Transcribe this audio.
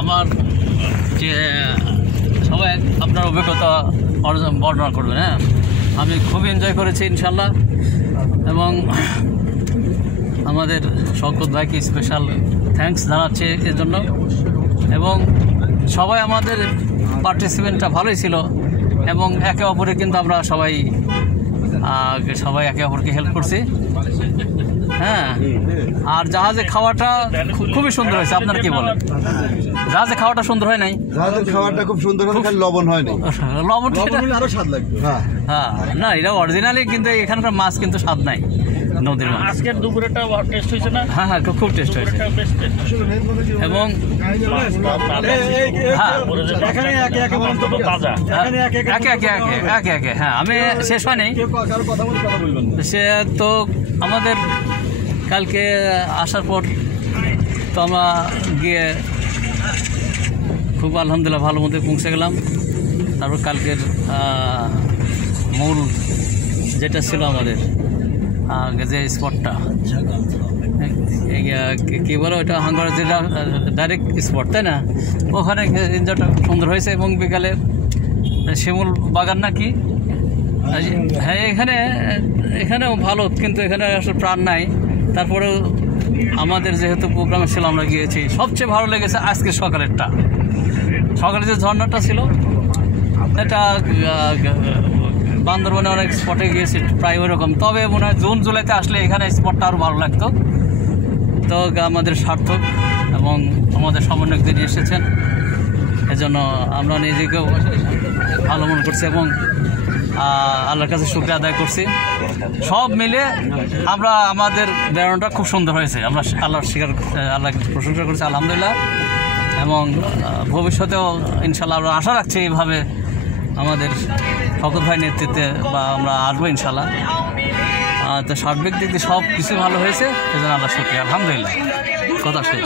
আমার যে সবাই আপনার অভিজ্ঞতা বর্ণনা করবেন। হ্যাঁ, আমি খুবই এনজয় করেছি ইনশাল্লাহ, এবং আমাদের শওকত ভাইকে স্পেশাল থ্যাঙ্কস জানাচ্ছি এর জন্য। এবং সবাই আমাদের পার্টিসিপেন্টটা ভালোই ছিল, এবং একে অপরে কিন্তু আমরা সবাই একে অপরকে হেল্প করছি। হ্যাঁ, আর জাহাজে খাওয়াটা খুবই সুন্দর হয়েছে। আপনার কি বলেন? জাহাজে খাওয়াটা সুন্দর হয় নাই? জাহাজের খাওয়াটা খুব সুন্দর হয়েছে, খালি লবণ হয়নি। লবণ আরো স্বাদ লাগবে। হ্যাঁ, না, এটা অরিজিনালি, কিন্তু এখানকার মাছ কিন্তু স্বাদ নাই নদীর মাছ। আজকের দুপুরেটা টেস্ট হয়েছে না? হ্যাঁ, খুব টেস্ট হয়েছে। এবং একে হ্যাঁ, আমি শেষ হয়নি। সে তো আমাদের কালকে আসার পর তো আমরা গিয়ে খুব আলহামদুলিল্লাহ ভালো মতো পৌঁছে গেলাম। তারপর কালকের মূল যেটা ছিল আমাদের যে স্পটটা, কী বলে ওইটা হাঙ্গর, যেটা ডাইরেক্ট স্পট, তাই না? ওখানে এনজয়টা খুব সুন্দর হয়েছে। এবং বিকালে শিমুল বাগান নাকি, হ্যাঁ, এখানেও ভালো, কিন্তু এখানে আসলে প্রাণ নাই। তারপরেও আমাদের যেহেতু প্রোগ্রামে ছিল, আমরা গিয়েছি। সবচেয়ে ভালো লেগেছে আজকে সকালেরটা। সকালে যে ঝর্ণাটা ছিল, এটা বান্দরবনে অনেক স্পটে গিয়েছি প্রায় ওইরকম, তবে মনে হয় জুন জুলাইতে আসলে এখানে স্পটটা আরও ভালো লাগতো। তো আমাদের সার্থক, এবং আমাদের সমন্বয়ক যিনি এসেছেন, এজন্য আমরা নিজেকেও ভালো মনে করছি, এবং আল্লাহর কাছে শুকরিয়া আদায় করছি। সব মিলে আমরা আমাদের বেড়ানোটা খুব সুন্দর হয়েছে। আমরা আল্লাহকে প্রশংসা করছি আলহামদুলিল্লাহ, এবং ভবিষ্যতেও ইনশাল্লাহ আমরা আশা রাখছি এইভাবে আমাদের শওকত ভাই নেতৃত্বে বা আমরা আসবো ইনশাল্লাহ। তো সার্বিক দিক দিয়ে সব কিছু ভালো হয়েছে, এজন্য আল্লাহ শুকরিয়া, আলহামদুলিল্লাহ। কথা শেষ।